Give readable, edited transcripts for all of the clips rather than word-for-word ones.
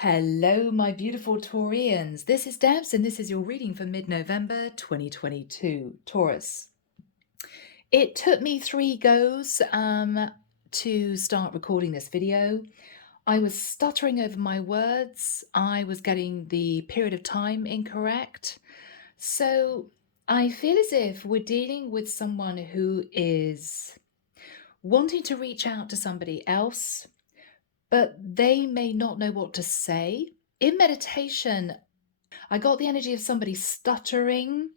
Hello, my beautiful Taurians. This is Debs, and this is your reading for mid-November 2022, Taurus. It took me 3 goes to start recording this video. I was stuttering over my words. I was getting the period of time incorrect. So I feel as if we're dealing with someone who is wanting to reach out to somebody else, but they may not know what to say. In meditation, I got the energy of somebody stuttering.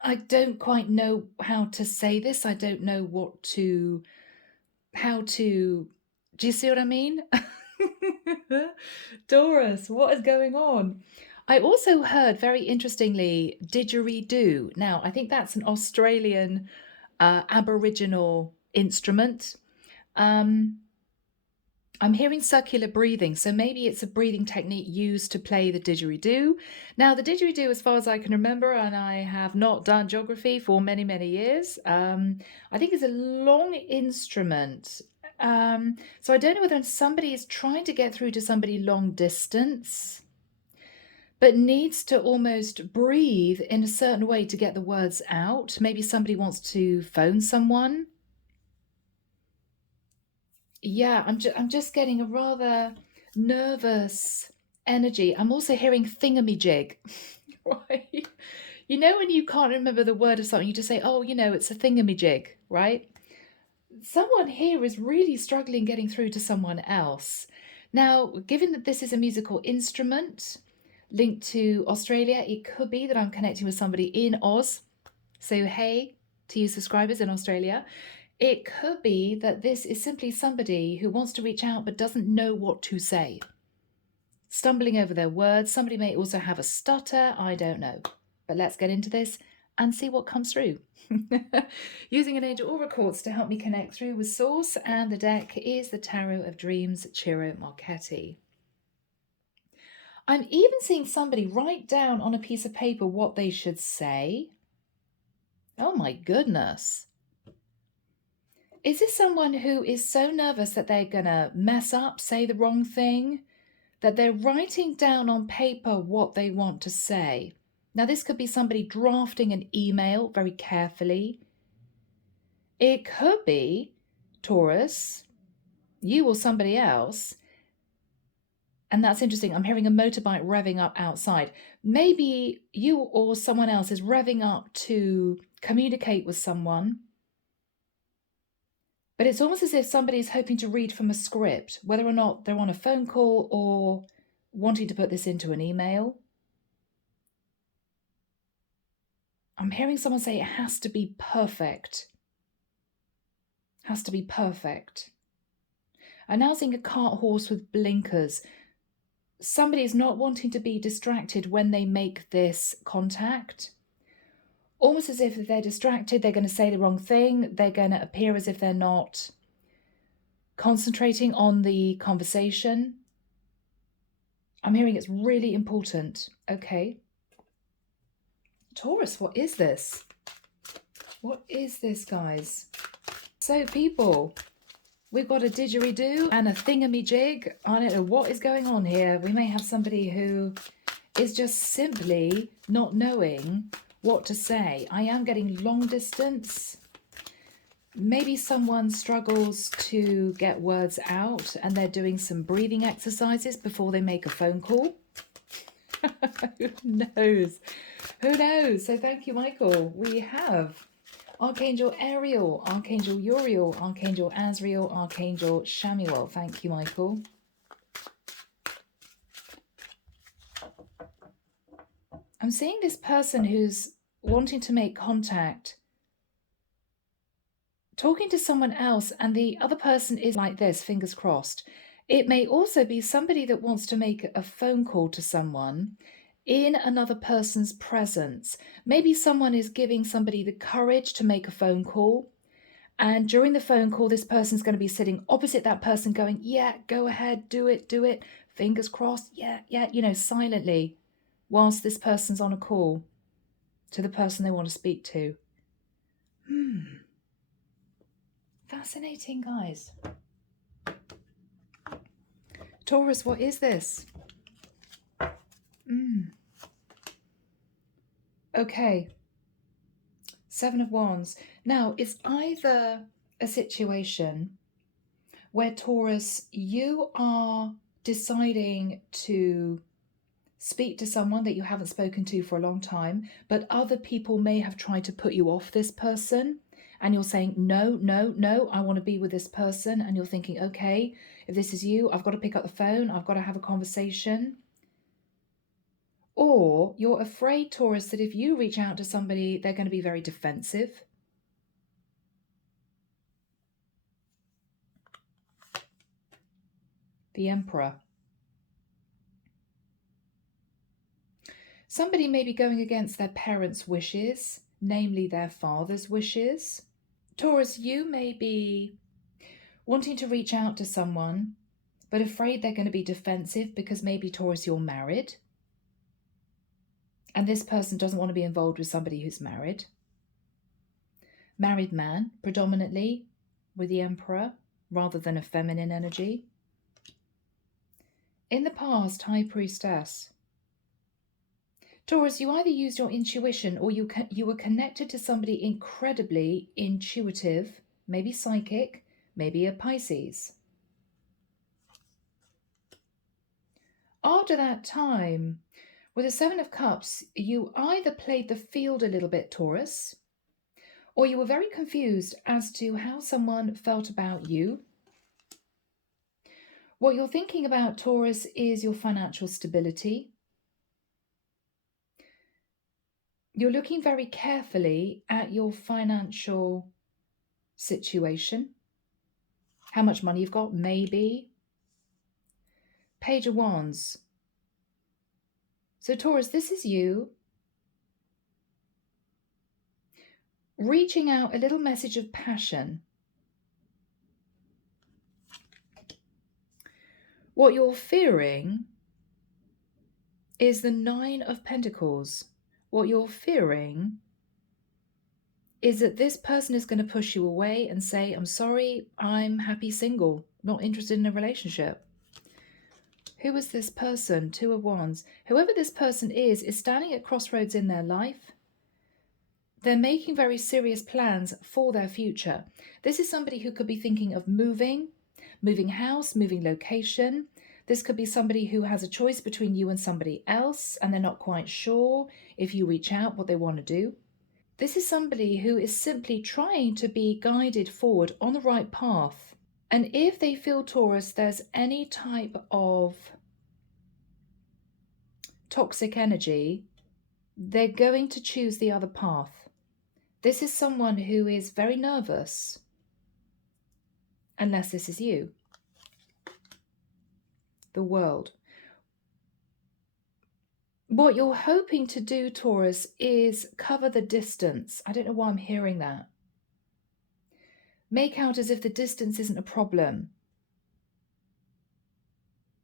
I don't quite know how to say this. I don't know how to, do you see what I mean? Taurus, what is going on? I also heard, very interestingly, didgeridoo. Now, I think that's an Australian Aboriginal instrument. I'm hearing circular breathing, so maybe it's a breathing technique used to play the didgeridoo. Now, the didgeridoo, as far as I can remember, and I have not done geography for many, many years, I think it's a long instrument. So I don't know whether somebody is trying to get through to somebody long distance, but needs to almost breathe in a certain way to get the words out. Maybe somebody wants to phone someone. Yeah, I'm just getting a rather nervous energy. I'm also hearing thingamajig, right? You know, when you can't remember the word of something, you just say, oh, it's a thingamajig, right? Someone here is really struggling getting through to someone else. Now, given that this is a musical instrument linked to Australia, it could be that I'm connecting with somebody in Oz. So, hey, to you subscribers in Australia. It could be that this is simply somebody who wants to reach out but doesn't know what to say. Stumbling over their words. Somebody may also have a stutter. I don't know. But let's get into this and see what comes through. Using an angel aura quartz to help me connect through with source, and the deck is the Tarot of Dreams, Ciro Marchetti. I'm even seeing somebody write down on a piece of paper what they should say. Oh my goodness. Is this someone who is so nervous that they're going to mess up, say the wrong thing, that they're writing down on paper what they want to say? Now, this could be somebody drafting an email very carefully. It could be, Taurus, you or somebody else. And that's interesting. I'm hearing a motorbike revving up outside. Maybe you or someone else is revving up to communicate with someone. But it's almost as if somebody's hoping to read from a script, whether or not they're on a phone call or wanting to put this into an email. I'm hearing someone say it has to be perfect. Has to be perfect. I'm now seeing a cart horse with blinkers. Somebody is not wanting to be distracted when they make this contact. Almost as if they're distracted, they're going to say the wrong thing. They're going to appear as if they're not concentrating on the conversation. I'm hearing it's really important. Okay. Taurus, what is this? What is this, guys? So, people, we've got a didgeridoo and a thingamajig. I don't know what is going on here. We may have somebody who is just simply not knowing what to say. I am getting long distance. Maybe someone struggles to get words out and they're doing some breathing exercises before they make a phone call. Who knows? Who knows? So thank you, Michael. We have Archangel Ariel, Archangel Uriel, Archangel Azrael, Archangel Shamuel. Thank you, Michael. I'm seeing this person who's wanting to make contact, talking to someone else, and the other person is like this, fingers crossed. It may also be somebody that wants to make a phone call to someone in another person's presence. Maybe someone is giving somebody the courage to make a phone call. And during the phone call, this person's going to be sitting opposite that person going, yeah, go ahead, do it, fingers crossed, yeah, silently, whilst this person's on a call to the person they want to speak to. Fascinating, guys. Taurus, what is this? Okay. 7 of Wands. Now, it's either a situation where, Taurus, you are deciding to speak to someone that you haven't spoken to for a long time, but other people may have tried to put you off this person, and you're saying, no, no, no, I want to be with this person. And you're thinking, okay, if this is you, I've got to pick up the phone, I've got to have a conversation. Or you're afraid, Taurus, that if you reach out to somebody, they're going to be very defensive. The Emperor. Somebody may be going against their parents' wishes, namely their father's wishes. Taurus, you may be wanting to reach out to someone, but afraid they're going to be defensive because maybe, Taurus, you're married. And this person doesn't want to be involved with somebody who's married. Married man, predominantly, with the Emperor, rather than a feminine energy. In the past, High Priestess. Taurus, you either used your intuition or you were connected to somebody incredibly intuitive, maybe psychic, maybe a Pisces. After that time, with the 7 of Cups, you either played the field a little bit, Taurus, or you were very confused as to how someone felt about you. What you're thinking about, Taurus, is your financial stability. You're looking very carefully at your financial situation. How much money you've got, maybe. Page of Wands. So, Taurus, this is you reaching out a little message of passion. What you're fearing is the 9 of Pentacles. What you're fearing is that this person is going to push you away and say, I'm sorry, I'm happy single, not interested in a relationship. Who is this person? 2 of Wands. Whoever this person is standing at crossroads in their life. They're making very serious plans for their future. This is somebody who could be thinking of moving house, moving location. This could be somebody who has a choice between you and somebody else, and they're not quite sure if you reach out what they want to do. This is somebody who is simply trying to be guided forward on the right path. And if they feel, Taurus, there's any type of toxic energy, they're going to choose the other path. This is someone who is very nervous, unless this is you. The World. What you're hoping to do, Taurus, is cover the distance. I don't know why I'm hearing that. Make out as if the distance isn't a problem.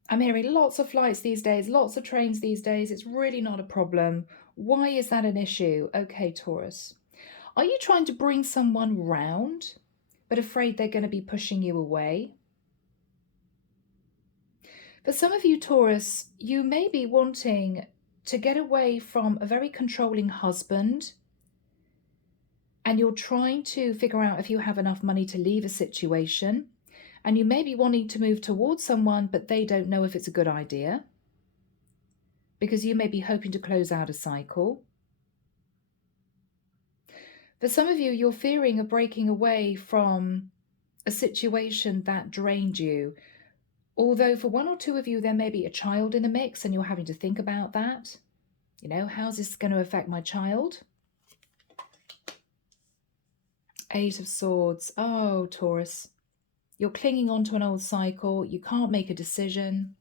I'm hearing lots of flights these days, lots of trains these days. It's really not a problem. Why is that an issue? Okay, Taurus. Are you trying to bring someone round, but afraid they're going to be pushing you away? For some of you, Taurus, you may be wanting to get away from a very controlling husband, and you're trying to figure out if you have enough money to leave a situation, and you may be wanting to move towards someone, but they don't know if it's a good idea, because you may be hoping to close out a cycle. For some of you, you're fearing of breaking away from a situation that drained you. Although for 1 or 2 of you, there may be a child in the mix and you're having to think about that. You know, how's this going to affect my child? 8 of Swords. Oh, Taurus. You're clinging on to an old cycle. You can't make a decision.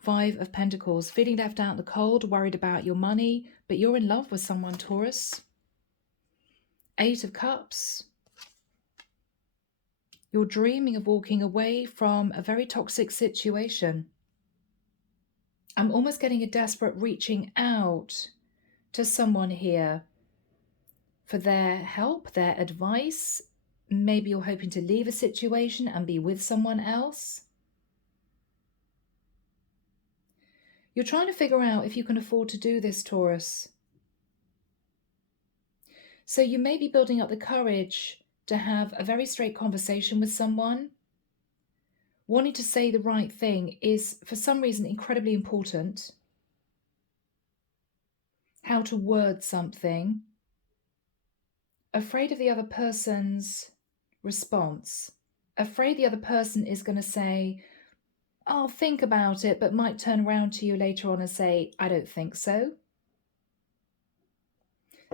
5 of Pentacles. Feeling left out in the cold, worried about your money, but you're in love with someone, Taurus. 8 of Cups. You're dreaming of walking away from a very toxic situation. I'm almost getting a desperate reaching out to someone here for their help, their advice. Maybe you're hoping to leave a situation and be with someone else. You're trying to figure out if you can afford to do this, Taurus. So you may be building up the courage to have a very straight conversation with someone. Wanting to say the right thing is, for some reason, incredibly important. How to word something. Afraid of the other person's response. Afraid the other person is going to say, I'll think about it, but might turn around to you later on and say, I don't think so.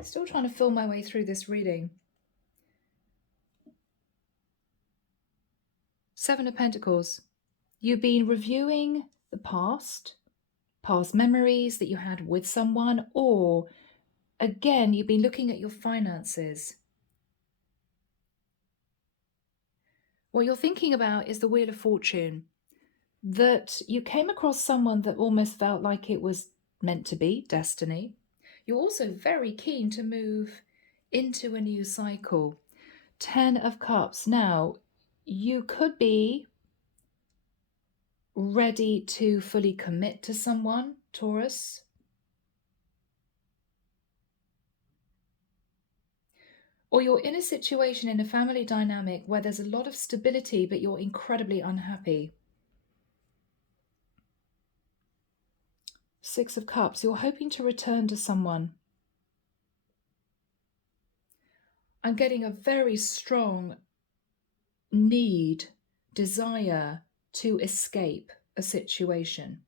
Still trying to feel my way through this reading. Seven of Pentacles. You've been reviewing the past memories that you had with someone, or again, you've been looking at your finances. What you're thinking about is the Wheel of Fortune, that you came across someone that almost felt like it was meant to be, destiny. You're also very keen to move into a new cycle. 10 of Cups. Now, you could be ready to fully commit to someone, Taurus. Or you're in a situation in a family dynamic where there's a lot of stability, but you're incredibly unhappy. 6 of Cups. You're hoping to return to someone. I'm getting a very strong need, desire to escape a situation.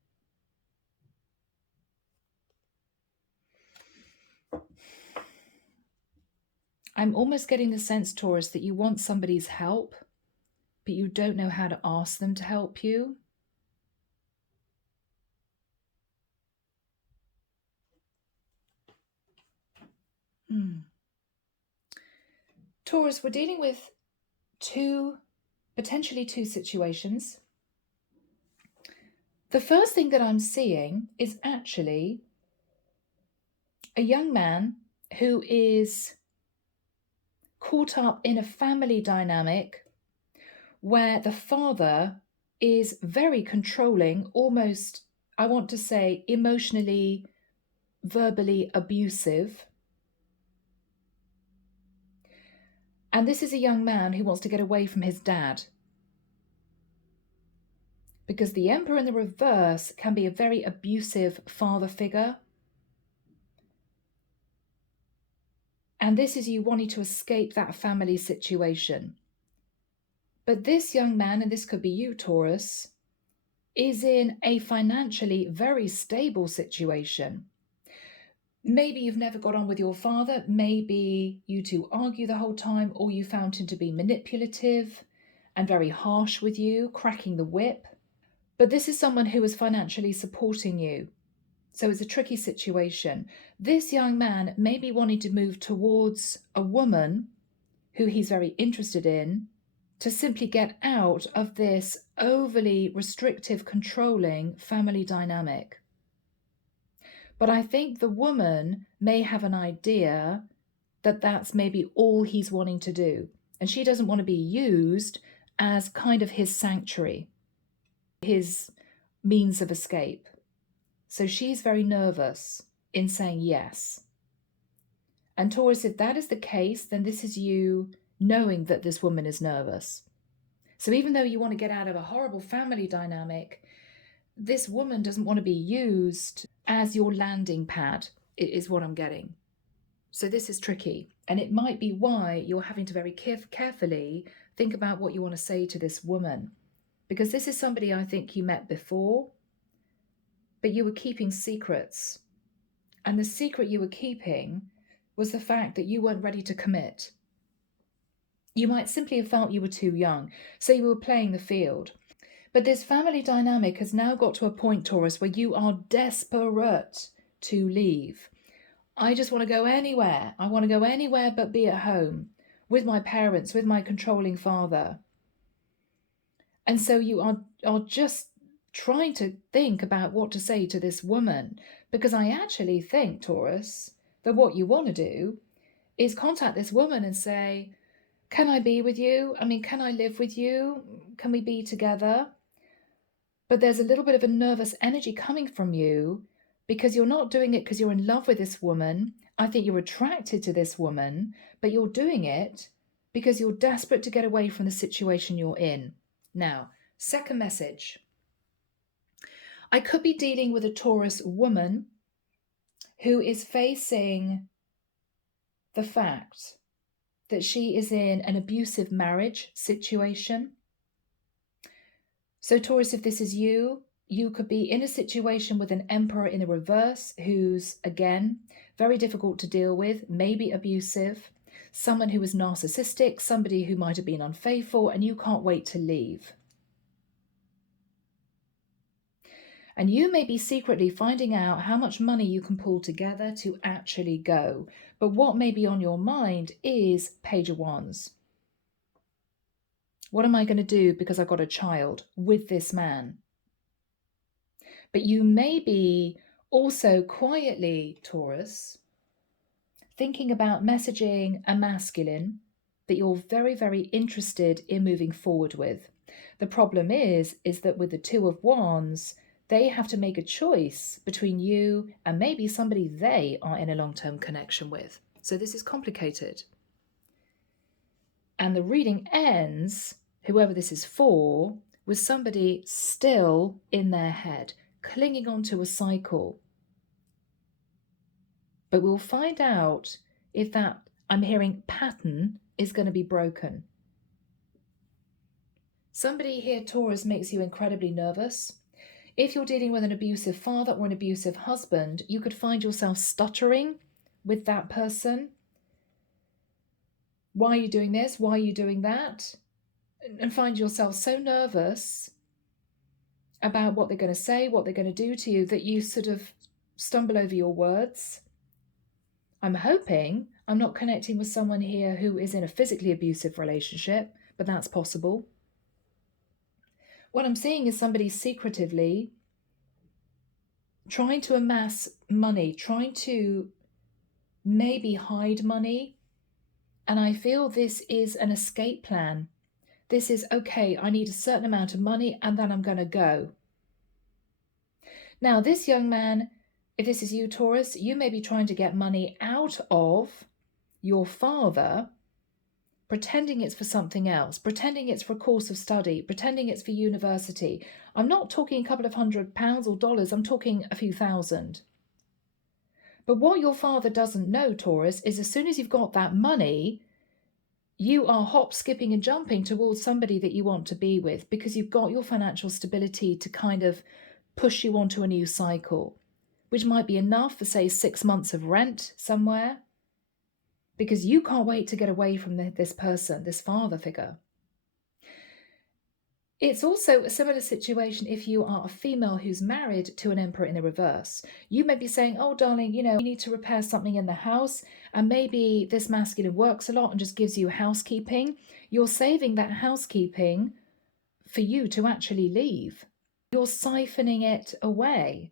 I'm almost getting the sense, Taurus, that you want somebody's help, but you don't know how to ask them to help you. Taurus, we're dealing with potentially two situations. The first thing that I'm seeing is actually a young man who is caught up in a family dynamic where the father is very controlling, almost, I want to say, emotionally, verbally abusive. And this is a young man who wants to get away from his dad. Because the Emperor in the reverse can be a very abusive father figure. And this is you wanting to escape that family situation. But this young man, and this could be you, Taurus, is in a financially very stable situation. Maybe you've never got on with your father. Maybe you two argue the whole time, or you found him to be manipulative and very harsh with you, cracking the whip. But this is someone who is financially supporting you. So it's a tricky situation. This young man may be wanting to move towards a woman who he's very interested in to simply get out of this overly restrictive, controlling family dynamic. But I think the woman may have an idea that that's maybe all he's wanting to do. And she doesn't want to be used as kind of his sanctuary, his means of escape. So she's very nervous in saying yes. And Taurus, if that is the case, then this is you knowing that this woman is nervous. So even though you want to get out of a horrible family dynamic, this woman doesn't want to be used as your landing pad, is what I'm getting. So this is tricky. And it might be why you're having to very carefully think about what you want to say to this woman. Because this is somebody I think you met before, but you were keeping secrets. And the secret you were keeping was the fact that you weren't ready to commit. You might simply have felt you were too young, so you were playing the field. But this family dynamic has now got to a point, Taurus, where you are desperate to leave. I just want to go anywhere. I want to go anywhere but be at home with my parents, with my controlling father. And so you are just trying to think about what to say to this woman, because I actually think, Taurus, that what you want to do is contact this woman and say, can I be with you? I mean, can I live with you? Can we be together? But there's a little bit of a nervous energy coming from you because you're not doing it because you're in love with this woman. I think you're attracted to this woman, but you're doing it because you're desperate to get away from the situation you're in. Now, second message. I could be dealing with a Taurus woman who is facing the fact that she is in an abusive marriage situation. So Taurus, if this is you, you could be in a situation with an emperor in the reverse who's, again, very difficult to deal with, maybe abusive, someone who is narcissistic, somebody who might have been unfaithful, and you can't wait to leave. And you may be secretly finding out how much money you can pull together to actually go. But what may be on your mind is Page of Wands. What am I going to do because I've got a child with this man? But you may be also quietly, Taurus, thinking about messaging a masculine that you're very, very interested in moving forward with. The problem is that with the Two of Wands, they have to make a choice between you and maybe somebody they are in a long-term connection with. So this is complicated. And the reading ends, whoever this is for, with somebody still in their head, clinging onto a cycle. But we'll find out if that, I'm hearing, pattern is going to be broken. Somebody here, Taurus, makes you incredibly nervous. If you're dealing with an abusive father or an abusive husband, you could find yourself stuttering with that person. Why are you doing this? Why are you doing that? And find yourself so nervous about what they're going to say, what they're going to do to you, that you sort of stumble over your words. I'm hoping I'm not connecting with someone here who is in a physically abusive relationship, but that's possible. What I'm seeing is somebody secretively trying to amass money, trying to maybe hide money. And I feel this is an escape plan. This is, okay, I need a certain amount of money and then I'm going to go. Now, this young man, if this is you, Taurus, you may be trying to get money out of your father, pretending it's for something else, pretending it's for a course of study, pretending it's for university. I'm not talking a couple of £100 or dollars, I'm talking a few thousand. But what your father doesn't know, Taurus, is as soon as you've got that money, you are hop, skipping and jumping towards somebody that you want to be with, because you've got your financial stability to kind of push you onto a new cycle, which might be enough for, say, 6 months of rent somewhere, because you can't wait to get away from this person, this father figure. It's also a similar situation if you are a female who's married to an emperor in the reverse. You may be saying, oh, darling, you need to repair something in the house, and maybe this masculine works a lot and just gives you housekeeping. You're saving that housekeeping for you to actually leave. You're siphoning it away.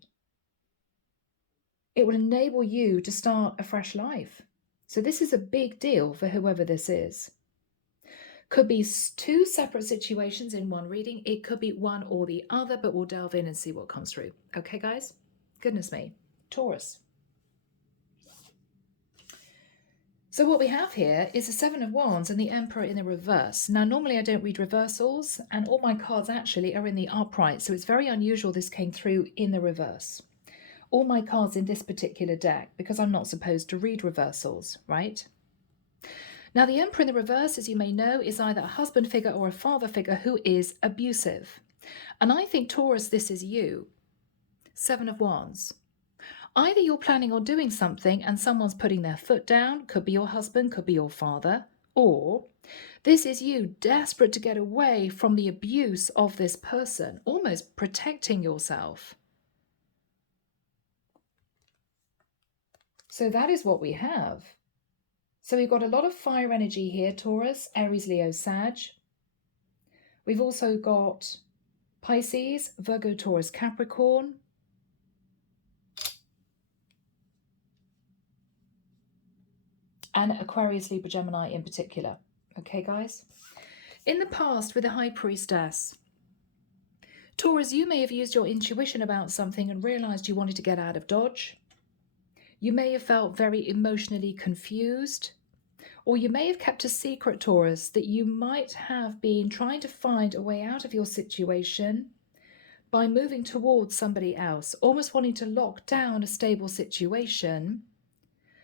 It will enable you to start a fresh life. So this is a big deal for whoever this is. Could be two separate situations in one reading. It could be one or the other, but we'll delve in and see what comes through. Okay, guys? Goodness me. Taurus. So what we have here is the Seven of Wands and the Emperor in the reverse. Now, normally I don't read reversals, and all my cards actually are in the upright, so it's very unusual this came through in the reverse. All my cards in this particular deck, because I'm not supposed to read reversals, right? Now, the Emperor in the reverse, as you may know, is either a husband figure or a father figure who is abusive. And I think, Taurus, this is you. Seven of Wands. Either you're planning on doing something and someone's putting their foot down, could be your husband, could be your father, or this is you desperate to get away from the abuse of this person, almost protecting yourself. So that is what we have. So we've got a lot of fire energy here, Taurus, Aries, Leo, Sag. We've also got Pisces, Virgo, Taurus, Capricorn. And Aquarius, Libra, Gemini in particular. Okay, guys? In the past, with the High Priestess, Taurus, you may have used your intuition about something and realized you wanted to get out of Dodge. You may have felt very emotionally confused, or you may have kept a secret, Taurus, that you might have been trying to find a way out of your situation by moving towards somebody else, almost wanting to lock down a stable situation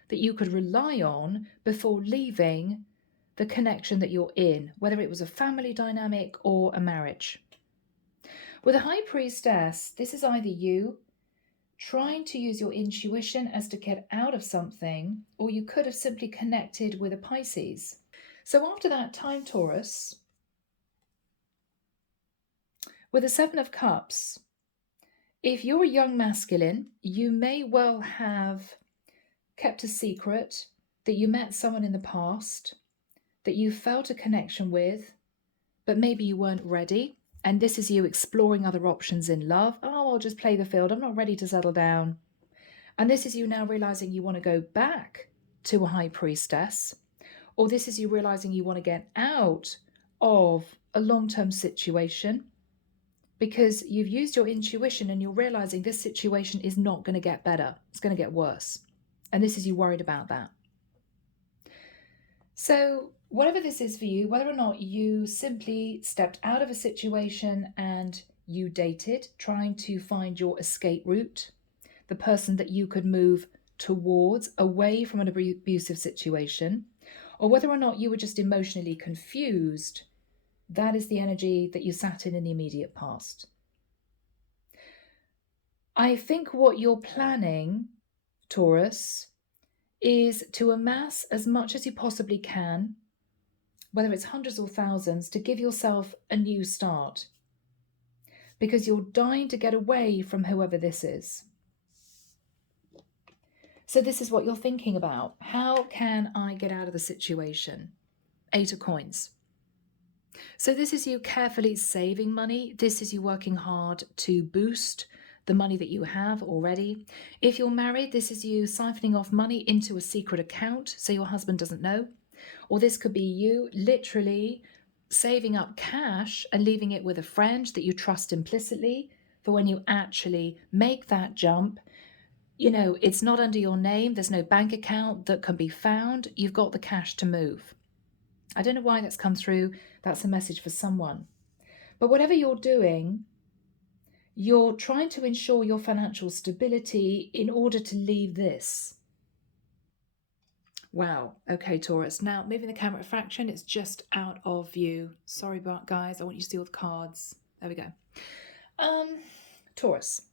that you could rely on before leaving the connection that you're in, whether it was a family dynamic or a marriage. With a High Priestess, this is either you trying to use your intuition as to get out of something, or you could have simply connected with a Pisces. So after that time, Taurus, with the Seven of Cups, if you're a young masculine, you may well have kept a secret that you met someone in the past that you felt a connection with, but maybe you weren't ready. And this is you exploring other options in love. Oh, I'll just play the field. I'm not ready to settle down. And this is you now realizing you want to go back to a High Priestess, or this is you realizing you want to get out of a long-term situation because you've used your intuition and you're realizing this situation is not going to get better. It's going to get worse. And this is you worried about that. So whatever this is for you, whether or not you simply stepped out of a situation and you dated, trying to find your escape route, the person that you could move towards, away from an abusive situation, or whether or not you were just emotionally confused, that is the energy that you sat in the immediate past. I think what you're planning, Taurus, is to amass as much as you possibly can, whether it's hundreds or thousands, to give yourself a new start. Because you're dying to get away from whoever this is. So this is what you're thinking about. How can I get out of the situation? 8 of coins. So this is you carefully saving money. This is you working hard to boost the money that you have already. If you're married, this is you siphoning off money into a secret account so your husband doesn't know. Or this could be you literally saving up cash and leaving it with a friend that you trust implicitly for when you actually make that jump. You know, it's not under your name. There's no bank account that can be found. You've got the cash to move. I don't know why that's come through. That's a message for someone. But whatever you're doing, you're trying to ensure your financial stability in order to leave this. Wow. Okay, Taurus. Now, moving the camera a fraction, it's just out of view. Sorry about guys. I want you to see all the cards. There we go. Taurus.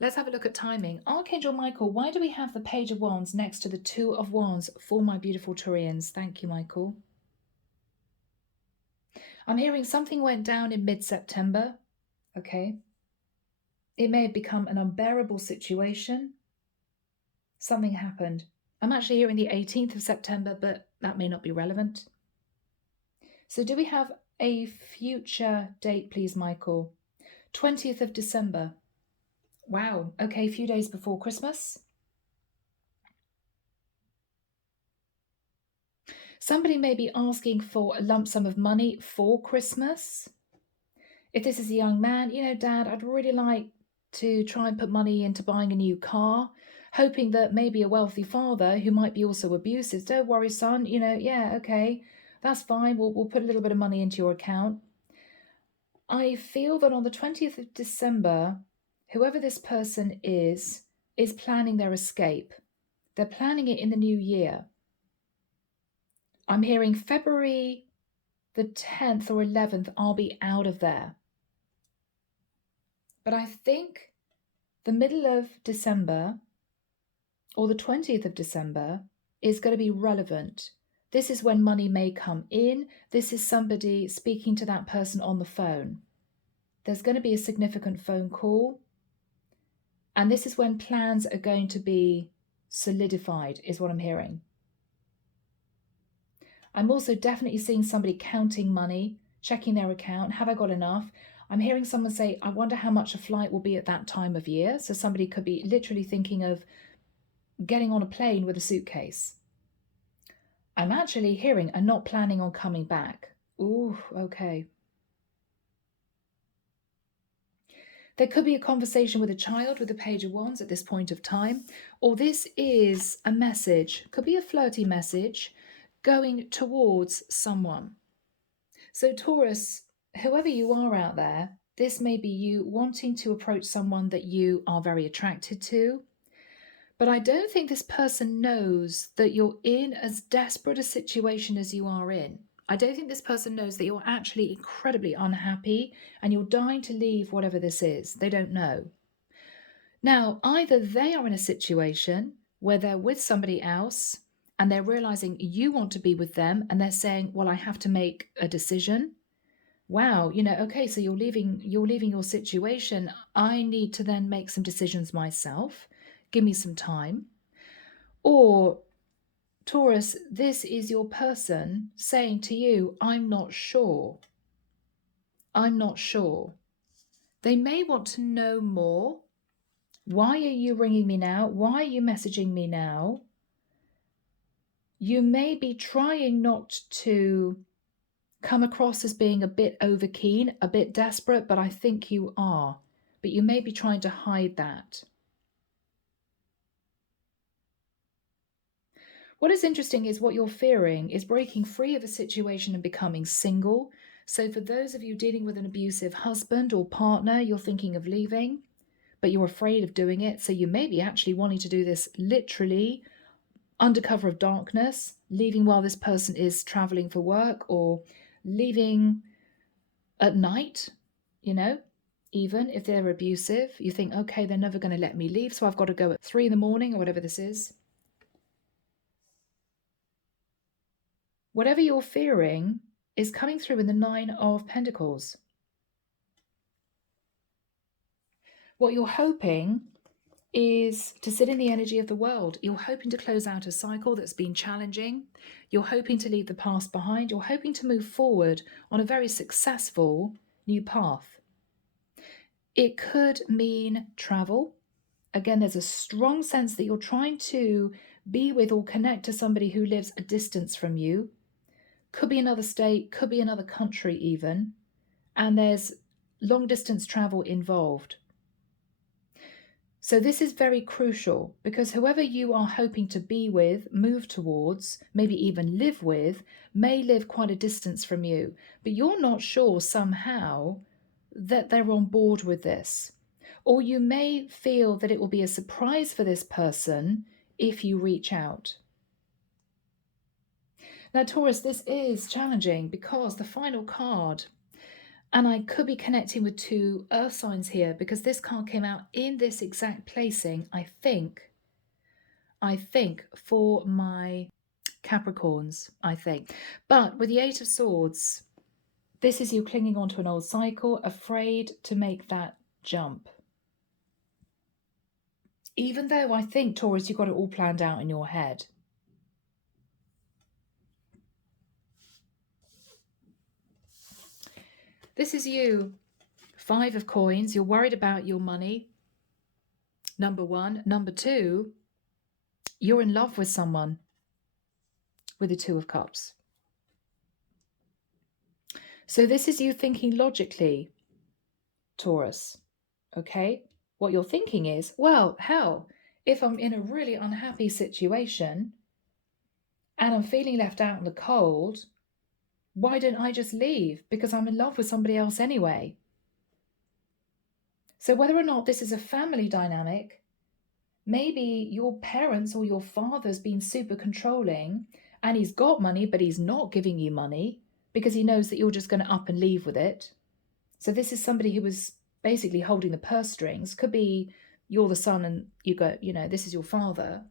Let's have a look at timing. Archangel Michael, why do we have the Page of Wands next to the Two of Wands for my beautiful Taurians? Thank you, Michael. I'm hearing something went down in mid-September. Okay. It may have become an unbearable situation. Something happened. I'm actually hearing the 18th of September, but that may not be relevant. So do we have a future date, please, Michael? 20th of December. Wow. Okay, a few days before Christmas. Somebody may be asking for a lump sum of money for Christmas. If this is a young man, you know, Dad, I'd really like to try and put money into buying a new car, hoping that maybe a wealthy father who might be also abusive, don't worry, son, you know, yeah, okay, that's fine. We'll put a little bit of money into your account. I feel that on the 20th of December, whoever this person is planning their escape. They're planning it in the new year. I'm hearing February the 10th or 11th, I'll be out of there. But I think the middle of December or the 20th of December is going to be relevant. This is when money may come in. This is somebody speaking to that person on the phone. There's going to be a significant phone call. And this is when plans are going to be solidified, is what I'm hearing. I'm also definitely seeing somebody counting money, checking their account. Have I got enough? I'm hearing someone say, I wonder how much a flight will be at that time of year. So somebody could be literally thinking of getting on a plane with a suitcase. I'm actually hearing and not planning on coming back. Ooh, okay. There could be a conversation with a child with the Page of Wands at this point of time, or this is a message, could be a flirty message going towards someone. So Taurus, whoever you are out there, this may be you wanting to approach someone that you are very attracted to. But I don't think this person knows that you're in as desperate a situation as you are in. I don't think this person knows that you're actually incredibly unhappy and you're dying to leave whatever this is. They don't know. Now, either they are in a situation where they're with somebody else and they're realizing you want to be with them and they're saying, well, I have to make a decision. Wow, okay, so you're leaving your situation. I need to then make some decisions myself. Give me some time. Or Taurus, this is your person saying to you, I'm not sure. I'm not sure. They may want to know more. Why are you ringing me now? Why are you messaging me now? You may be trying not to come across as being a bit overkeen, a bit desperate, but I think you are. But you may be trying to hide that. What is interesting is what you're fearing is breaking free of a situation and becoming single. So for those of you dealing with an abusive husband or partner, you're thinking of leaving, but you're afraid of doing it. So you may be actually wanting to do this literally under cover of darkness, leaving while this person is traveling for work, or leaving at night, even if they're abusive. You think, okay, they're never going to let me leave, so I've got to go at 3 a.m. or whatever this is. Whatever you're fearing is coming through in the 9 of Pentacles. What you're hoping is to sit in the energy of the world. You're hoping to close out a cycle that's been challenging. You're hoping to leave the past behind. You're hoping to move forward on a very successful new path. It could mean travel. Again, there's a strong sense that you're trying to be with or connect to somebody who lives a distance from you. Could be another state, could be another country even. And there's long distance travel involved. So this is very crucial, because whoever you are hoping to be with, move towards, maybe even live with, may live quite a distance from you. But you're not sure somehow that they're on board with this. Or you may feel that it will be a surprise for this person if you reach out. Now, Taurus, this is challenging because the final card, and I could be connecting with 2 earth signs here because this card came out in this exact placing, I think, for my Capricorns, I think. But with the 8 of Swords, this is you clinging onto an old cycle, afraid to make that jump. Even though I think, Taurus, you've got it all planned out in your head. This is you, 5 of Coins. You're worried about your money, number 1. Number 2, you're in love with someone, with the 2 of Cups. So this is you thinking logically, Taurus, okay? What you're thinking is, well, hell, if I'm in a really unhappy situation and I'm feeling left out in the cold, why don't I just leave? Because I'm in love with somebody else anyway. So whether or not this is a family dynamic, maybe your parents or your father's been super controlling and he's got money, but he's not giving you money because he knows that you're just going to up and leave with it. So this is somebody who was basically holding the purse strings. Could be you're the son and you go, this is your father.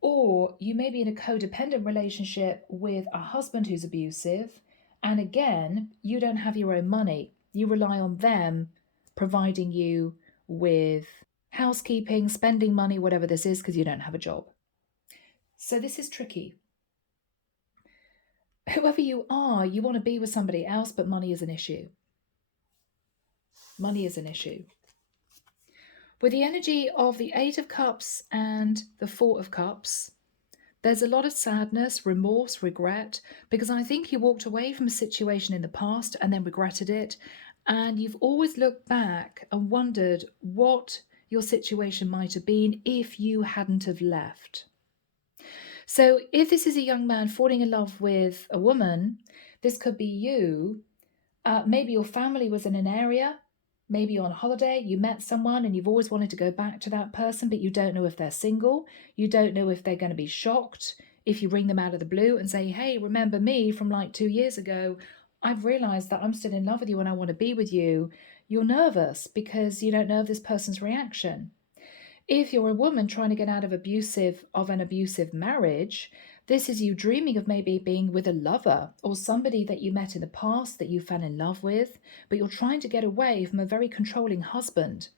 Or you may be in a codependent relationship with a husband who's abusive. And again, you don't have your own money. You rely on them providing you with housekeeping, spending money, whatever this is, because you don't have a job. So this is tricky. Whoever you are, you want to be with somebody else, but money is an issue. Money is an issue. With the energy of the 8 of Cups and the 4 of Cups, there's a lot of sadness, remorse, regret, because I think you walked away from a situation in the past and then regretted it. And you've always looked back and wondered what your situation might have been if you hadn't have left. So if this is a young man falling in love with a woman, this could be you. Maybe your family was in an area, maybe on holiday, you met someone and you've always wanted to go back to that person, but you don't know if they're single. You don't know if they're going to be shocked if you ring them out of the blue and say, hey, remember me from like 2 years ago? I've realized that I'm still in love with you and I want to be with you. You're nervous because you don't know of this person's reaction. If you're a woman trying to get out of an abusive marriage, this is you dreaming of maybe being with a lover or somebody that you met in the past that you fell in love with, but you're trying to get away from a very controlling husband.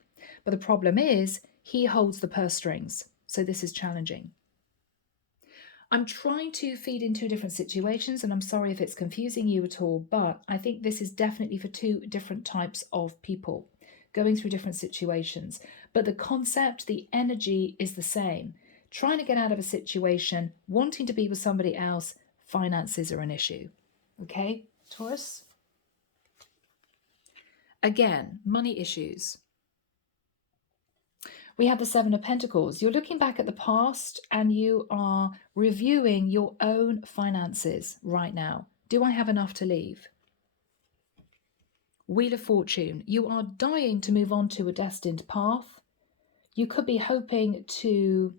But the problem is he holds the purse strings, so this is challenging. I'm trying to feed in 2 different situations, and I'm sorry if it's confusing you at all, but I think this is definitely for 2 different types of people going through different situations. But the concept, the energy is the same. Trying to get out of a situation, wanting to be with somebody else, finances are an issue. Okay, Taurus? Again, money issues. We have the 7 of Pentacles. You're looking back at the past and you are reviewing your own finances right now. Do I have enough to leave? Wheel of Fortune. You are dying to move on to a destined path. You could be hoping to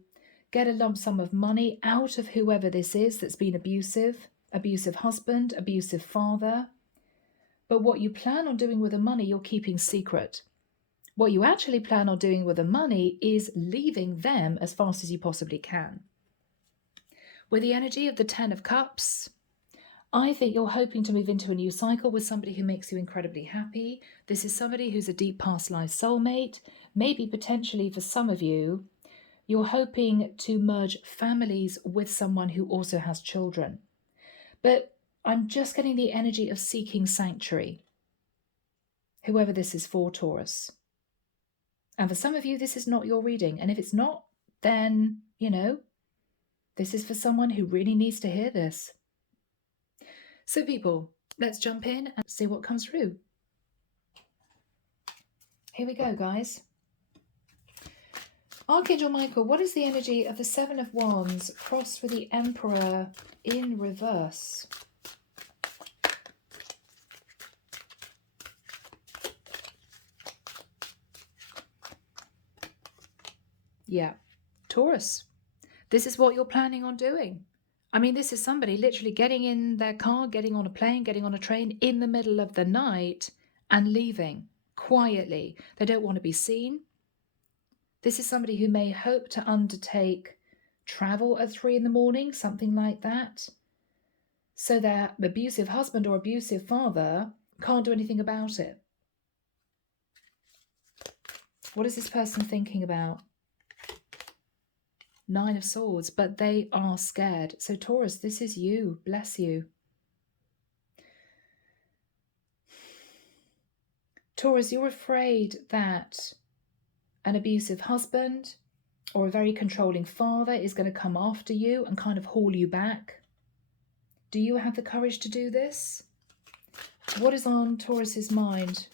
get a lump sum of money out of whoever this is that's been abusive husband, abusive father. But what you plan on doing with the money, you're keeping secret. What you actually plan on doing with the money is leaving them as fast as you possibly can. With the energy of the 10 of Cups, I think you're hoping to move into a new cycle with somebody who makes you incredibly happy. This is somebody who's a deep past life soulmate. Maybe potentially for some of you, you're hoping to merge families with someone who also has children. But I'm just getting the energy of seeking sanctuary, whoever this is for, Taurus. And for some of you, this is not your reading. And if it's not, then, this is for someone who really needs to hear this. So people, let's jump in and see what comes through. Here we go, guys. Archangel Michael, what is the energy of the 7 of Wands crossed with the Emperor in reverse? Yeah, Taurus, this is what you're planning on doing. I mean, this is somebody literally getting in their car, getting on a plane, getting on a train in the middle of the night and leaving quietly. They don't want to be seen. This is somebody who may hope to undertake travel at 3 in the morning, something like that. So their abusive husband or abusive father can't do anything about it. What is this person thinking about? 9 of Swords, but they are scared. So Taurus, this is you. Bless you. Taurus, you're afraid that an abusive husband or a very controlling father is going to come after you and kind of haul you back. Do you have the courage to do this? What is on Taurus's mind?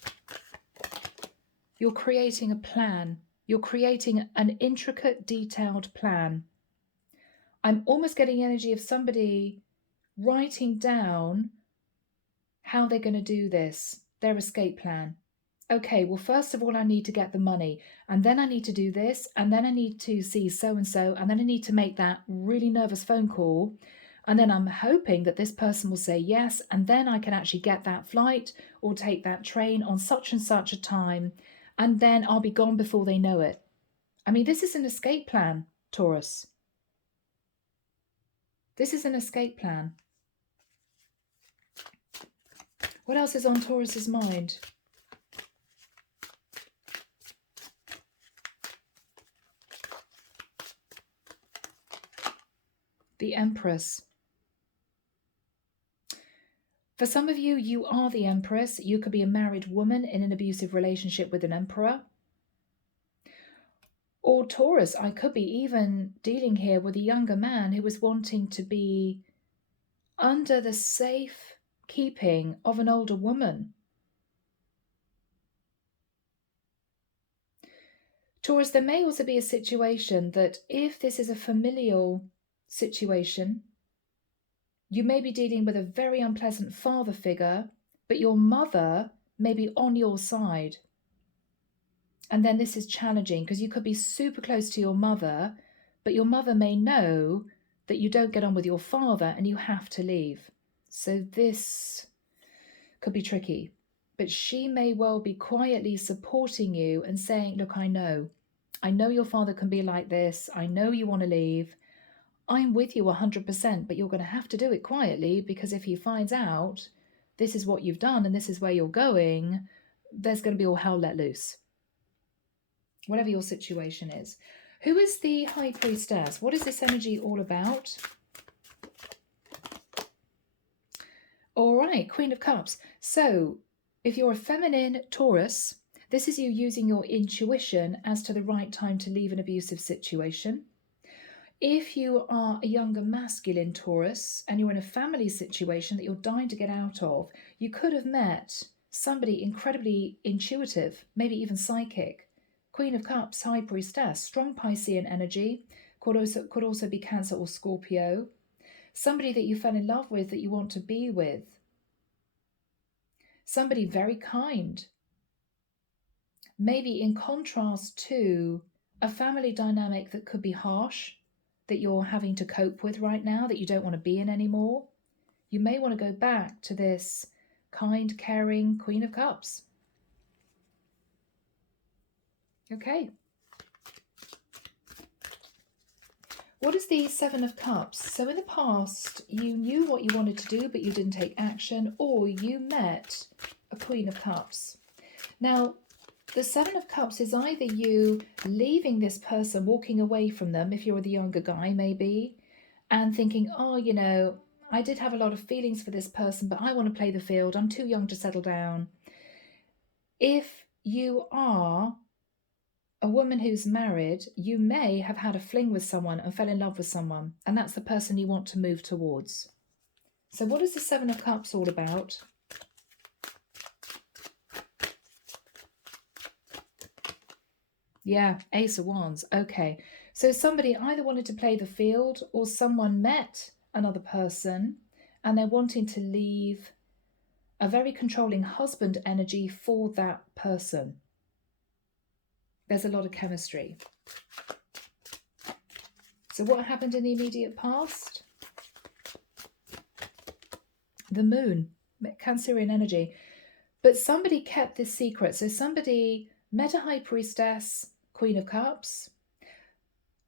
You're creating a plan. You're creating an intricate, detailed plan. I'm almost getting energy of somebody writing down how they're going to do this, their escape plan. Okay, well, first of all, I need to get the money, and then I need to do this, and then I need to see so-and-so, and then I need to make that really nervous phone call, and then I'm hoping that this person will say yes, and then I can actually get that flight or take that train on such and such a time, and then I'll be gone before they know it. I mean, this is an escape plan, Taurus. This is an escape plan. What else is on Taurus's mind? The Empress. For some of you, you are the Empress. You could be a married woman in an abusive relationship with an emperor. Or Taurus, I could be even dealing here with a younger man who was wanting to be under the safe keeping of an older woman. Taurus, there may also be a situation that if this is a familial situation, you may be dealing with a very unpleasant father figure, but your mother may be on your side. And then this is challenging because you could be super close to your mother, but your mother may know that you don't get on with your father and you have to leave. So this could be tricky. But she may well be quietly supporting you and saying, look, I know your father can be like this. I know you want to leave. I'm with you 100%, but you're going to have to do it quietly, because if he finds out this is what you've done and this is where you're going, there's going to be all hell let loose. Whatever your situation is. Who is the High Priestess? What is this energy all about? All right, Queen of Cups. So if you're a feminine Taurus, this is you using your intuition as to the right time to leave an abusive situation. If you are a younger masculine Taurus and you're in a family situation that you're dying to get out of, you could have met somebody incredibly intuitive, maybe even psychic. Queen of Cups, High Priestess, strong Piscean energy, could also be Cancer or Scorpio. Somebody that you fell in love with, that you want to be with. Somebody very kind. Maybe in contrast to a family dynamic that could be harsh, that you're having to cope with right now, that you don't want to be in anymore. You may want to go back to this kind, caring Queen of Cups. Okay. What is the Seven of Cups? So in the past, you knew what you wanted to do, but you didn't take action, or you met a Queen of Cups. Now, the Seven of Cups is either you leaving this person, walking away from them, if you're the younger guy maybe, and thinking, oh, you know, I did have a lot of feelings for this person, but I want to play the field. I'm too young to settle down. If you are a woman who's married, you may have had a fling with someone and fell in love with someone, and that's the person you want to move towards. So what is the Seven of Cups all about? Yeah, Ace of Wands. Okay. So somebody either wanted to play the field, or someone met another person and they're wanting to leave a very controlling husband energy for that person. There's a lot of chemistry. So what happened in the immediate past? The moon, Cancerian energy. But somebody kept this secret. So somebody met a High Priestess, Queen of Cups,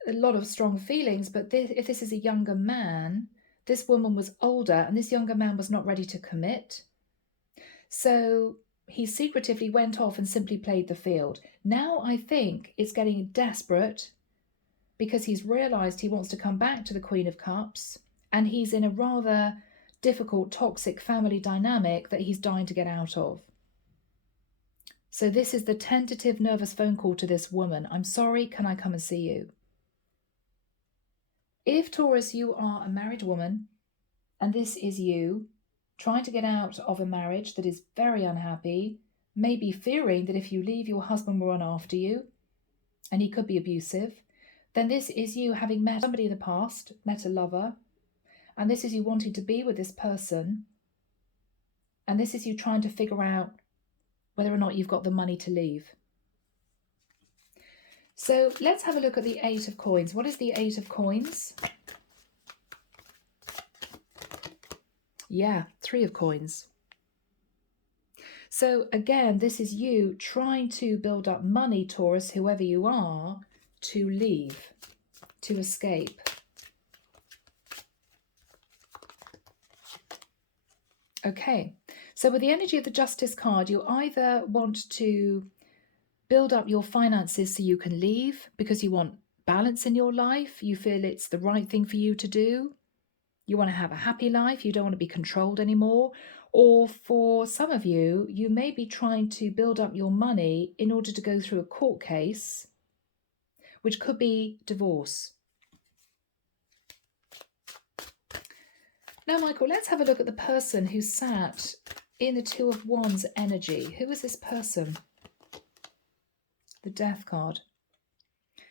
a lot of strong feelings, but if this is a younger man, this woman was older and this younger man was not ready to commit. So he secretively went off and simply played the field. Now I think it's getting desperate because he's realised he wants to come back to the Queen of Cups, and he's in a rather difficult, toxic family dynamic that he's dying to get out of. So this is the tentative, nervous phone call to this woman. I'm sorry, can I come and see you? If, Taurus, you are a married woman and this is you trying to get out of a marriage that is very unhappy, maybe fearing that if you leave, your husband will run after you and he could be abusive, then this is you having met somebody in the past, met a lover, and this is you wanting to be with this person, and this is you trying to figure out whether or not you've got the money to leave. So let's have a look at the Eight of Coins. What is the Eight of Coins? Yeah, Three of Coins. So again, this is you trying to build up money, Taurus, whoever you are, to leave, to escape. Okay, so with the energy of the Justice card, you either want to build up your finances so you can leave because you want balance in your life, you feel it's the right thing for you to do, you want to have a happy life, you don't want to be controlled anymore, or for some of you, you may be trying to build up your money in order to go through a court case, which could be divorce. Now, Michael, let's have a look at the person who sat in the Two of Wands energy. Who is this person? The Death card.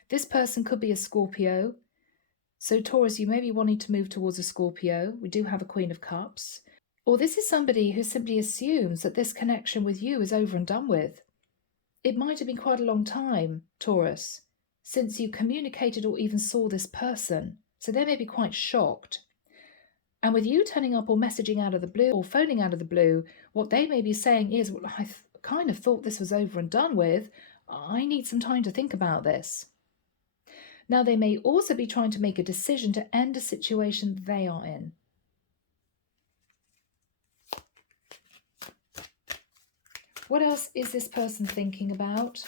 This person could be a Scorpio. So Taurus, you may be wanting to move towards a Scorpio. We do have a Queen of Cups. Or this is somebody who simply assumes that this connection with you is over and done with. It might have been quite a long time, Taurus, since you communicated or even saw this person. So they may be quite shocked. And with you turning up or messaging out of the blue or phoning out of the blue, what they may be saying is, well, I kind of thought this was over and done with. I need some time to think about this. Now, they may also be trying to make a decision to end a situation they are in. What else is this person thinking about?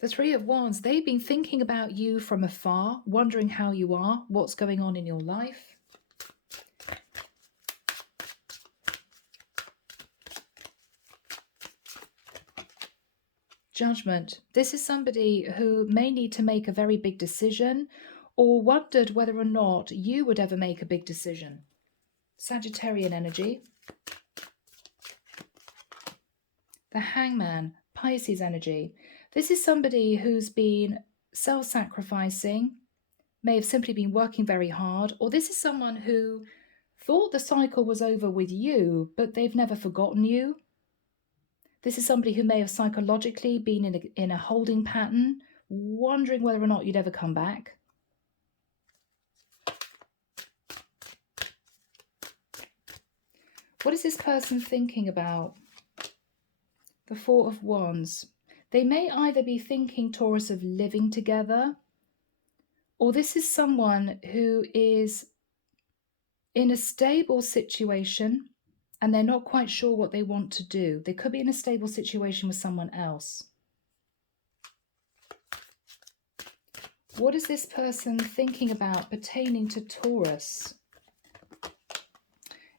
The Three of Wands, they've been thinking about you from afar, wondering how you are, what's going on in your life. Judgment. This is somebody who may need to make a very big decision or wondered whether or not you would ever make a big decision. Sagittarian energy. The Hangman, Pisces energy. This is somebody who's been self-sacrificing, may have simply been working very hard, or this is someone who thought the cycle was over with you, but they've never forgotten you. This is somebody who may have psychologically been in a holding pattern, wondering whether or not you'd ever come back. What is this person thinking about? The Four of Wands. They may either be thinking, Taurus, of living together, or this is someone who is in a stable situation and they're not quite sure what they want to do. They could be in a stable situation with someone else. What is this person thinking about pertaining to Taurus?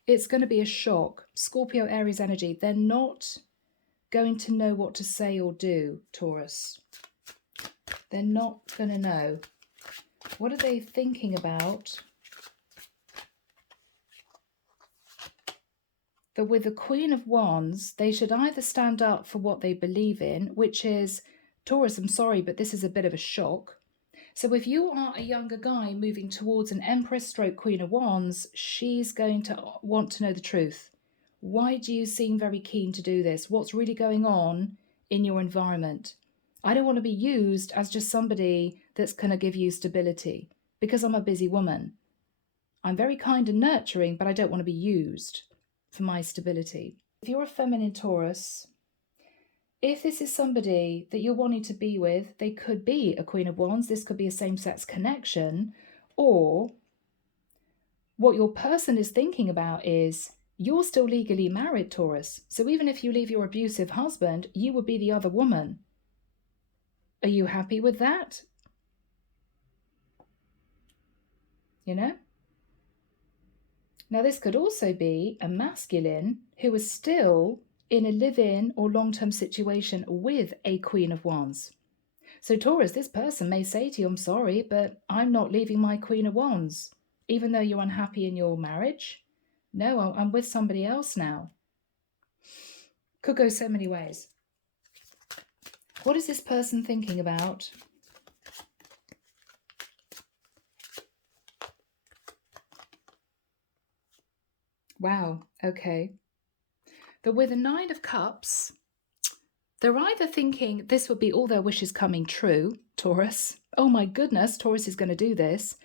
It's going to be a shock. Scorpio, Aries energy. They're not going to know what to say or do, Taurus. They're not going to know. What are they thinking about? That with the Queen of Wands, they should either stand up for what they believe in, which is, Taurus, I'm sorry, but this is a bit of a shock. So if you are a younger guy moving towards an Empress stroke Queen of Wands, she's going to want to know the truth. Why do you seem very keen to do this? What's really going on in your environment? I don't want to be used as just somebody that's going to give you stability because I'm a busy woman. I'm very kind and nurturing, but I don't want to be used for my stability. If you're a feminine Taurus, if this is somebody that you're wanting to be with, they could be a Queen of Wands. This could be a same-sex connection. Or what your person is thinking about is, you're still legally married, Taurus. So even if you leave your abusive husband, you would be the other woman. Are you happy with that? You know? Now, this could also be a masculine who is still in a live-in or long-term situation with a Queen of Wands. So Taurus, this person may say to you, I'm sorry, but I'm not leaving my Queen of Wands. Even though you're unhappy in your marriage, no, I'm with somebody else now. Could go so many ways. What is this person thinking about? Wow, okay. But with the Nine of Cups, they're either thinking this would be all their wishes coming true, Taurus. Oh my goodness, Taurus is going to do this.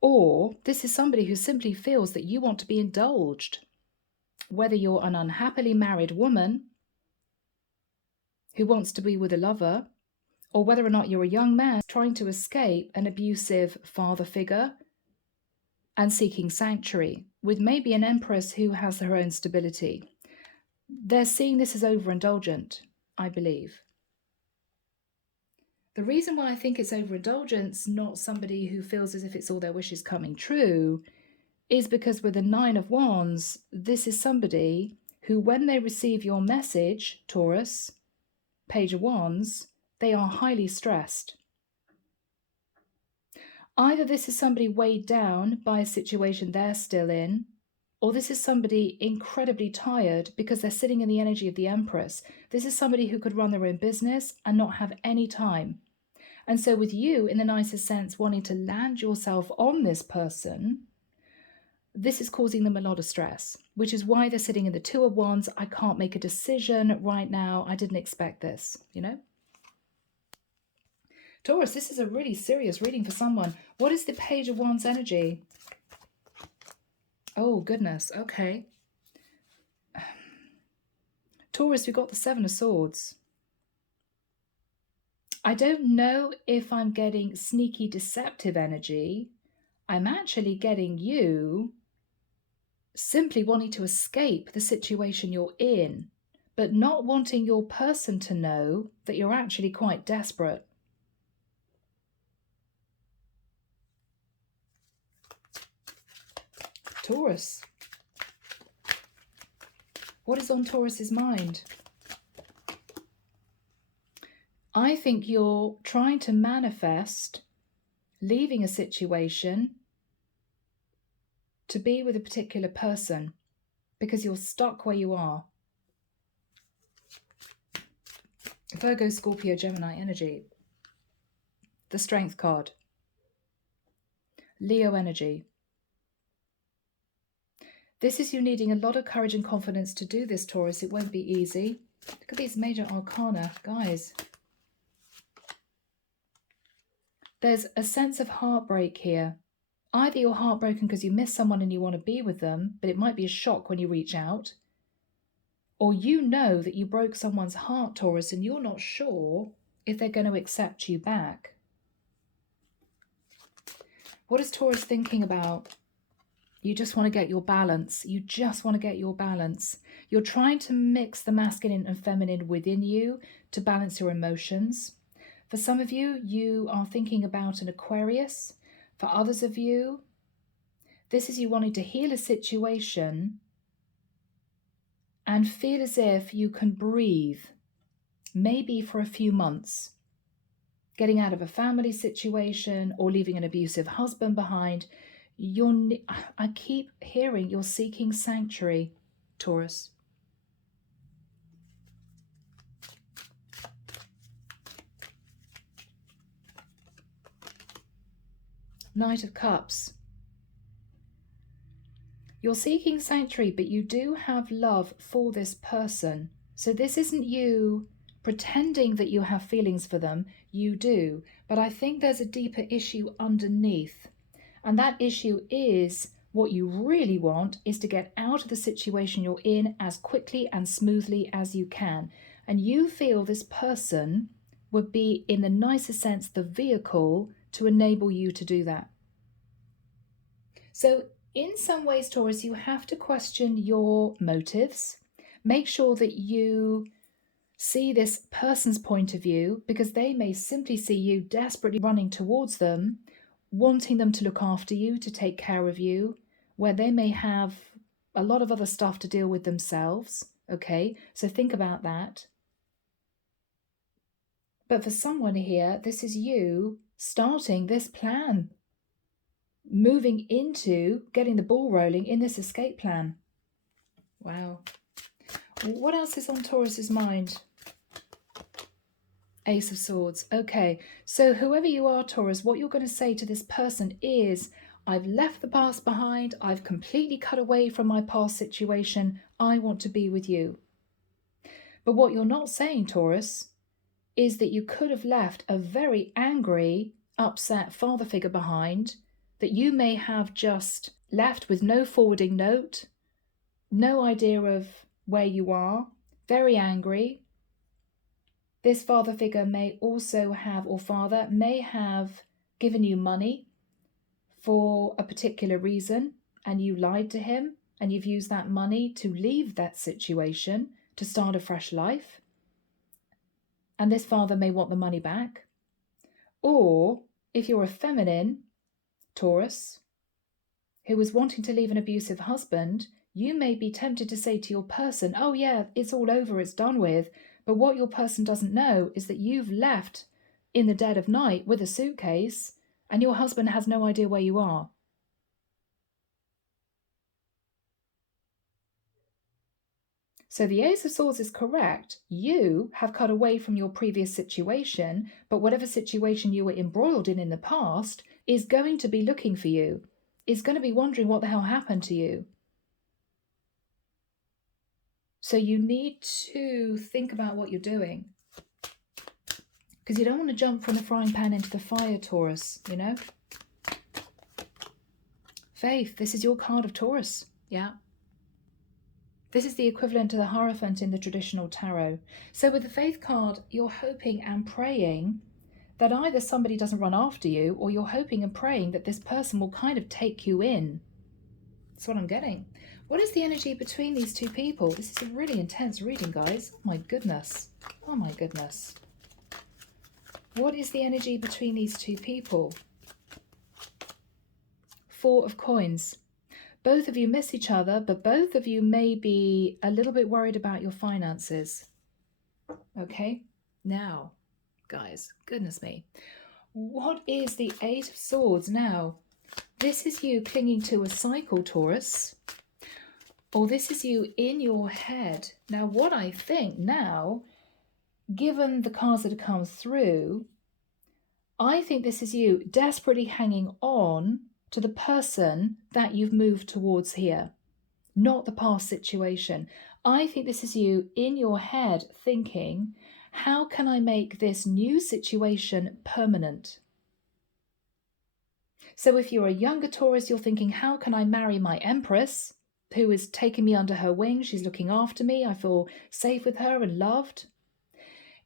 Or this is somebody who simply feels that you want to be indulged. Whether you're an unhappily married woman who wants to be with a lover, or whether or not you're a young man trying to escape an abusive father figure and seeking sanctuary, with maybe an empress who has her own stability. They're seeing this as overindulgent, I believe. The reason why I think it's overindulgence, not somebody who feels as if it's all their wishes coming true, is because with the Nine of Wands, this is somebody who, when they receive your message, Taurus, Page of Wands, they are highly stressed. Either this is somebody weighed down by a situation they're still in, Or this is somebody incredibly tired because they're sitting in the energy of the Empress. This is somebody who could run their own business and not have any time. And so with you, in the nicest sense, wanting to land yourself on this person, this is causing them a lot of stress, which is why they're sitting in the Two of Wands. I can't make a decision right now. I didn't expect this, you know? Taurus, this is a really serious reading for someone. What is the Page of Wands energy? Oh, goodness. Okay. Taurus, we've got the Seven of Swords. I don't know if I'm getting sneaky, deceptive energy. I'm actually getting you simply wanting to escape the situation you're in, but not wanting your person to know that you're actually quite desperate. Taurus. What is on Taurus's mind? I think you're trying to manifest leaving a situation to be with a particular person because you're stuck where you are. Virgo, Scorpio, Gemini energy. The Strength card. Leo energy. This is you needing a lot of courage and confidence to do this, Taurus. It won't be easy. Look at these major arcana, guys. There's a sense of heartbreak here. Either you're heartbroken because you miss someone and you want to be with them, but it might be a shock when you reach out. Or you know that you broke someone's heart, Taurus, and you're not sure if they're going to accept you back. What is Taurus thinking about? You just want to get your balance. You just want to get your balance. You're trying to mix the masculine and feminine within you to balance your emotions. For some of you, you are thinking about an Aquarius. For others of you, this is you wanting to heal a situation and feel as if you can breathe, maybe for a few months, getting out of a family situation or leaving an abusive husband behind. I keep hearing you're seeking sanctuary, Taurus. Knight of Cups. You're seeking sanctuary, but you do have love for this person. So this isn't you pretending that you have feelings for them. You do. But I think there's a deeper issue underneath. And that issue is what you really want is to get out of the situation you're in as quickly and smoothly as you can. And you feel this person would be, in the nicest sense, the vehicle to enable you to do that. So in some ways, Taurus, you have to question your motives. Make sure that you see this person's point of view, because they may simply see you desperately running towards them, wanting them to look after you, to take care of you, where they may have a lot of other stuff to deal with themselves. Okay, so think about that. But for someone here, this is you starting this plan, moving into getting the ball rolling in this escape plan. Wow. What else is on Taurus's mind? Ace of Swords. Okay, so whoever you are, Taurus, what you're going to say to this person is, I've left the past behind. I've completely cut away from my past situation. I want to be with you. But what you're not saying, Taurus, is that you could have left a very angry, upset father figure behind that you may have just left with no forwarding note, no idea of where you are, very angry. This father figure may also have, or father may have given you money for a particular reason, and you lied to him, and you've used that money to leave that situation, to start a fresh life. And this father may want the money back. Or if you're a feminine, Taurus, who was wanting to leave an abusive husband, you may be tempted to say to your person, oh yeah, it's all over, it's done with. But what your person doesn't know is that you've left in the dead of night with a suitcase and your husband has no idea where you are. So the Ace of Swords is correct. You have cut away from your previous situation, but whatever situation you were embroiled in the past is going to be looking for you, is going to be wondering what the hell happened to you. So you need to think about what you're doing, because you don't want to jump from the frying pan into the fire, Taurus, you know? Faith, this is your card of Taurus, yeah? This is the equivalent to the Hierophant in the traditional tarot. So with the Faith card, you're hoping and praying that either somebody doesn't run after you, or you're hoping and praying that this person will kind of take you in. That's what I'm getting. What is the energy between these two people? This is a really intense reading, guys. Oh my goodness. Oh my goodness. What is the energy between these two people? Four of Coins. Both of you miss each other, but both of you may be a little bit worried about your finances. Okay? Now, guys, goodness me. What is the Eight of Swords now? This is you clinging to a cycle, Taurus. Or this is you in your head. Now, what I think now, given the cards that have come through, I think this is you desperately hanging on to the person that you've moved towards here, not the past situation. I think this is you in your head thinking, how can I make this new situation permanent? So if you're a younger Taurus, you're thinking, how can I marry my Empress, who is taking me under her wing? She's looking after me. I feel safe with her and loved.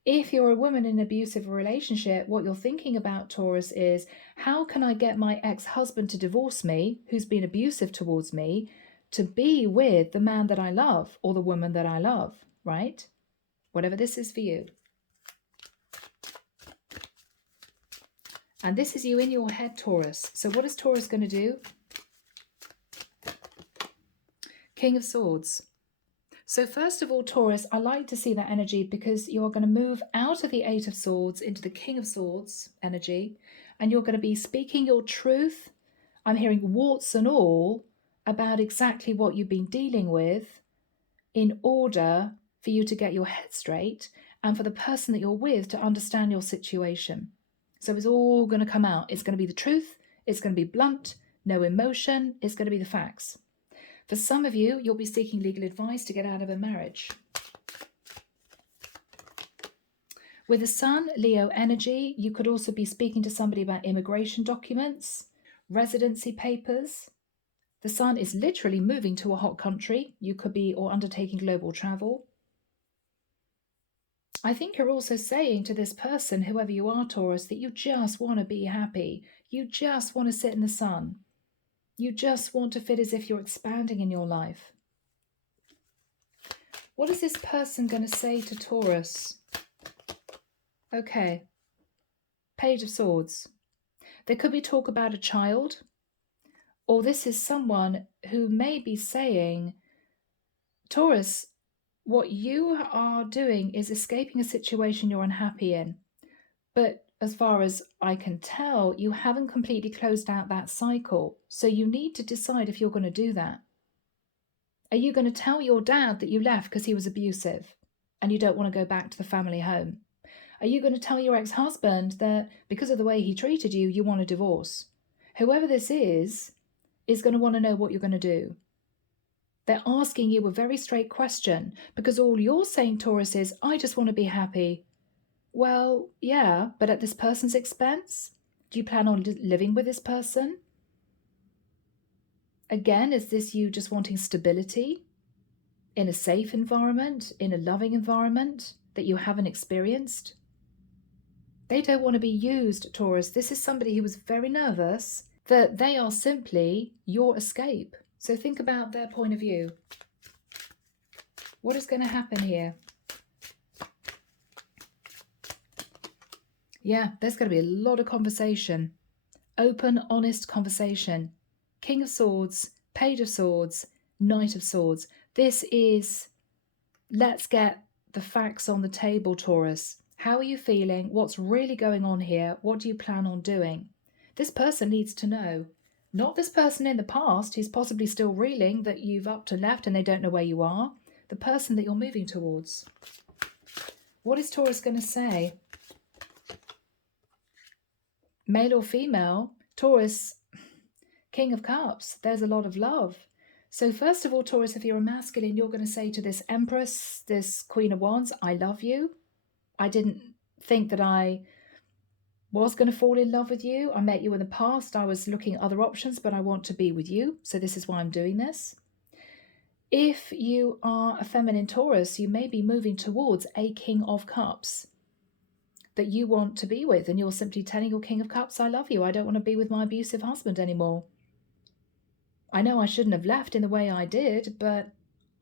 If you're a woman in an abusive relationship, what you're thinking about, Taurus, is how can I get my ex-husband to divorce me, who's been abusive towards me, to be with the man that I love or the woman that I love, right? Whatever this is for you. And this is you in your head, Taurus. So what is Taurus going to do? King of Swords. So first of all, Taurus, I like to see that energy because you're going to move out of the Eight of Swords into the King of Swords energy, and you're going to be speaking your truth. I'm hearing warts and all about exactly what you've been dealing with in order for you to get your head straight and for the person that you're with to understand your situation. So it's all going to come out. It's going to be the truth. It's going to be blunt, no emotion. It's going to be the facts. For some of you, you'll be seeking legal advice to get out of a marriage. With the Sun, Leo energy, you could also be speaking to somebody about immigration documents, residency papers. The Sun is literally moving to a hot country. You could be or undertaking global travel. I think you're also saying to this person, whoever you are, Taurus, that you just want to be happy. You just want to sit in the sun. You just want to feel as if you're expanding in your life. What is this person going to say to Taurus? Okay. Page of Swords. There could be talk about a child, or this is someone who may be saying, Taurus, what you are doing is escaping a situation you're unhappy in. But as far as I can tell, you haven't completely closed out that cycle. So you need to decide if you're going to do that. Are you going to tell your dad that you left because he was abusive and you don't want to go back to the family home? Are you going to tell your ex-husband that because of the way he treated you, you want a divorce? Whoever this is going to want to know what you're going to do. They're asking you a very straight question because all you're saying, Taurus, is, I just want to be happy. Well, yeah, but at this person's expense? Do you plan on living with this person? Again, is this you just wanting stability in a safe environment, in a loving environment that you haven't experienced? They don't want to be used, Taurus. This is somebody who was very nervous that they are simply your escape. So think about their point of view. What is going to happen here? Yeah, there's going to be a lot of conversation. Open, honest conversation. King of Swords, Page of Swords, Knight of Swords. This is, let's get the facts on the table, Taurus. How are you feeling? What's really going on here? What do you plan on doing? This person needs to know. Not this person in the past who's possibly still reeling that you've upped and left and they don't know where you are. the person that you're moving towards. What is Taurus going to say? Male or female? Taurus, King of Cups. There's a lot of love. So first of all, Taurus, if you're a masculine, you're going to say to this Empress, this Queen of Wands, I love you. I didn't think that I was going to fall in love with you. I met you in the past. I was looking at other options, but I want to be with you. So this is why I'm doing this. If you are a feminine Taurus, you may be moving towards a King of Cups that you want to be with. And you're simply telling your King of Cups, I love you. I don't want to be with my abusive husband anymore. I know I shouldn't have left in the way I did, but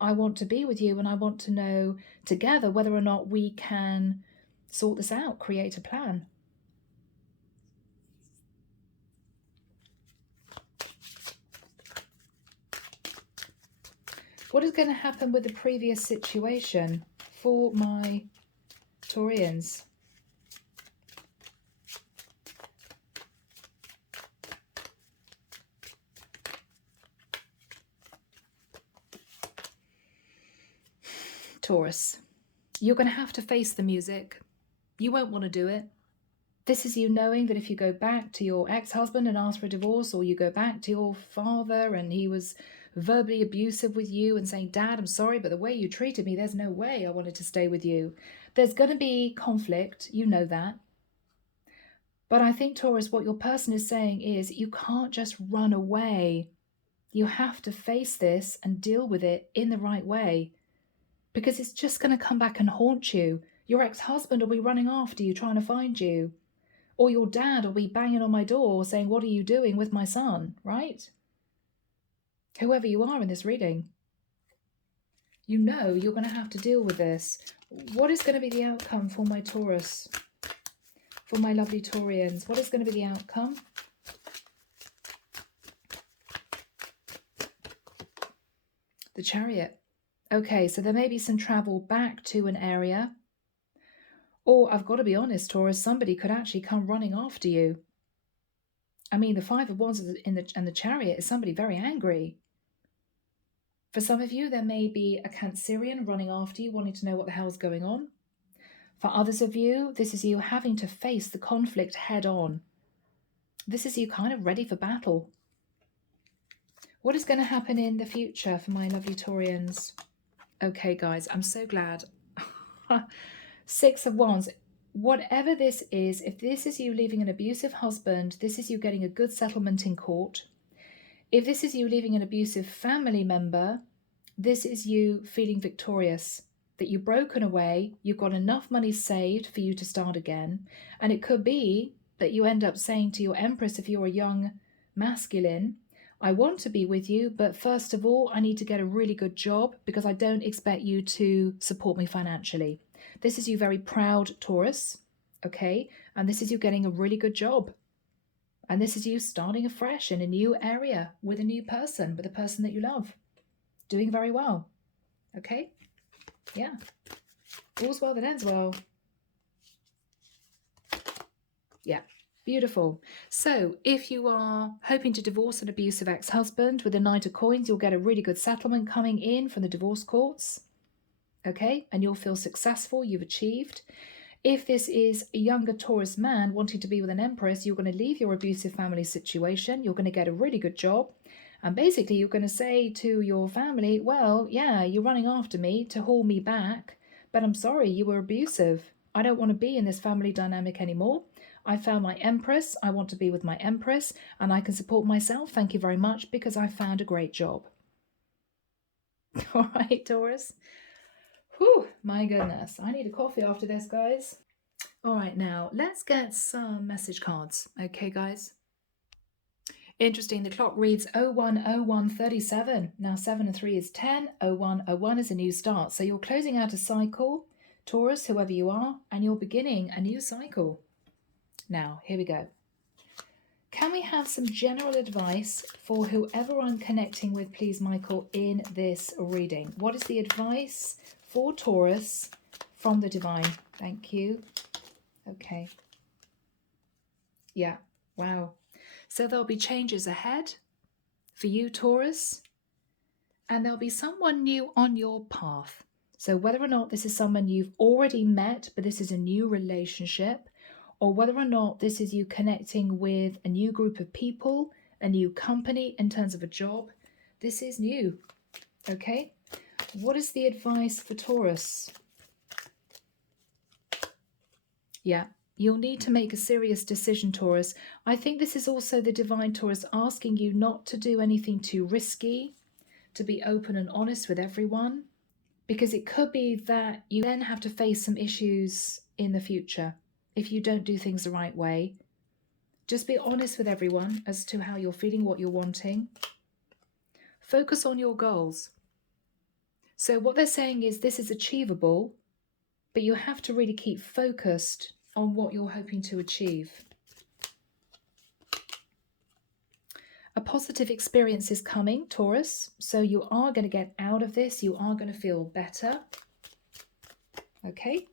I want to be with you and I want to know together whether or not we can sort this out, create a plan. What is going to happen with the previous situation for my Taurians? Taurus, you're going to have to face the music. You won't want to do it. This is you knowing that if you go back to your ex-husband and ask for a divorce, or you go back to your father and he was verbally abusive with you and saying, Dad, I'm sorry, but the way you treated me, there's no way I wanted to stay with you. There's going to be conflict. You know that. But I think, Taurus, what your person is saying is you can't just run away. You have to face this and deal with it in the right way, because it's just going to come back and haunt you. Your ex-husband will be running after you, trying to find you. Or your dad will be banging on my door saying, what are you doing with my son, right? Whoever you are in this reading, you know you're going to have to deal with this. What is going to be the outcome for my Taurus? For my lovely Taurians, what is going to be the outcome? The Chariot. Okay, so there may be some travel back to an area. Or I've got to be honest, Taurus, somebody could actually come running after you. I mean, the Five of Wands and the Chariot is somebody very angry. For some of you, there may be a Cancerian running after you, wanting to know what the hell's going on. For others of you, this is you having to face the conflict head on. This is you kind of ready for battle. What is going to happen in the future for my lovely Taurians? Okay, guys, I'm so glad. Six of Wands. Whatever this is, if this is you leaving an abusive husband, this is you getting a good settlement in court. If this is you leaving an abusive family member, this is you feeling victorious, that you've broken away, you've got enough money saved for you to start again. And it could be that you end up saying to your Empress, if you're a young masculine, I want to be with you, but first of all, I need to get a really good job because I don't expect you to support me financially. This is you very proud Taurus, okay? And this is you getting a really good job. And this is you starting afresh in a new area with a new person, with a person that you love. Doing very well, okay? Yeah. All's well that ends well. Yeah. Beautiful. So if you are hoping to divorce an abusive ex-husband, with the Knight of Coins, you'll get a really good settlement coming in from the divorce courts. Okay, and you'll feel successful, you've achieved. If this is a younger Taurus man wanting to be with an Empress, you're going to leave your abusive family situation, you're going to get a really good job, and basically you're going to say to your family, well, yeah, you're running after me to haul me back, but I'm sorry, you were abusive. I don't want to be in this family dynamic anymore. I found my Empress, I want to be with my Empress, and I can support myself, thank you very much, because I found a great job. All right, Taurus. Whew, my goodness. I need a coffee after this, guys. All right, now let's get some message cards. Okay, guys. Interesting, the clock reads 01:01:37. Now 7 and 3 is 10. 01:01 is a new start. So you're closing out a cycle, Taurus, whoever you are, and you're beginning a new cycle. Now, here we go. Can we have some general advice for whoever I'm connecting with, please, Michael, in this reading? What is the advice for Taurus from the divine? Thank you. Okay. Yeah. Wow. So there'll be changes ahead for you, Taurus. And there'll be someone new on your path. So whether or not this is someone you've already met, but this is a new relationship, or whether or not this is you connecting with a new group of people, a new company in terms of a job, this is new. Okay? What is the advice for Taurus? Yeah, you'll need to make a serious decision, Taurus. I think this is also the divine Taurus asking you not to do anything too risky, to be open and honest with everyone, because it could be that you then have to face some issues in the future if you don't do things the right way. Just be honest with everyone as to how you're feeling, what you're wanting. Focus on your goals. So what they're saying is this is achievable, but you have to really keep focused on what you're hoping to achieve. A positive experience is coming, Taurus. So you are going to get out of this. You are going to feel better. Okay?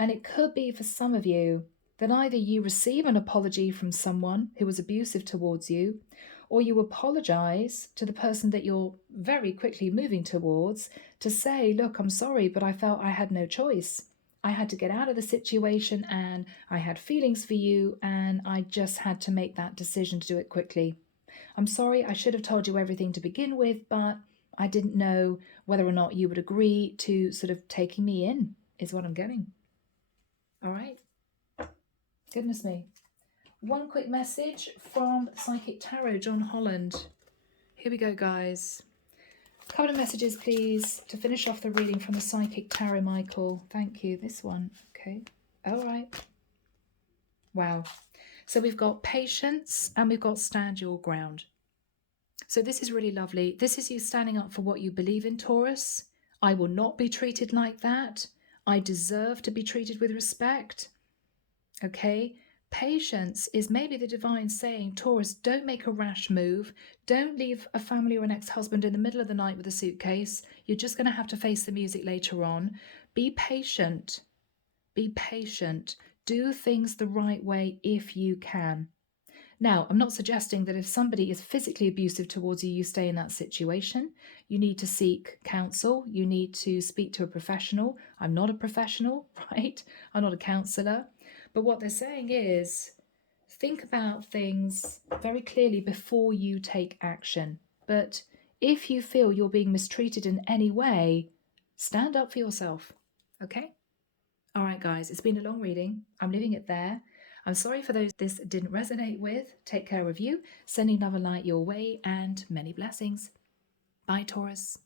And it could be for some of you that either you receive an apology from someone who was abusive towards you, or you apologize to the person that you're very quickly moving towards to say, look, I'm sorry, but I felt I had no choice. I had to get out of the situation and I had feelings for you and I just had to make that decision to do it quickly. I'm sorry, I should have told you everything to begin with, but I didn't know whether or not you would agree to sort of taking me in, is what I'm getting. All right. Goodness me. One quick message from Psychic Tarot, John Holland. Here we go, guys. A couple of messages, please, to finish off the reading from the Psychic Tarot, Michael. Thank you. This one. Okay. All right. Wow. So we've got patience and we've got stand your ground. So this is really lovely. This is you standing up for what you believe in, Taurus. I will not be treated like that. I deserve to be treated with respect. Okay? Patience is maybe the divine saying, Taurus, don't make a rash move. Don't leave a family or an ex-husband in the middle of the night with a suitcase. You're just going to have to face the music later on. Be patient. Be patient. Do things the right way if you can. Now, I'm not suggesting that if somebody is physically abusive towards you, you stay in that situation. You need to seek counsel. You need to speak to a professional. I'm not a professional, right? I'm not a counsellor. But what they're saying is think about things very clearly before you take action. But if you feel you're being mistreated in any way, stand up for yourself, okay? All right, guys, it's been a long reading. I'm leaving it there. I'm sorry for those this didn't resonate with. Take care of you. Sending love and light your way and many blessings. Bye, Taurus.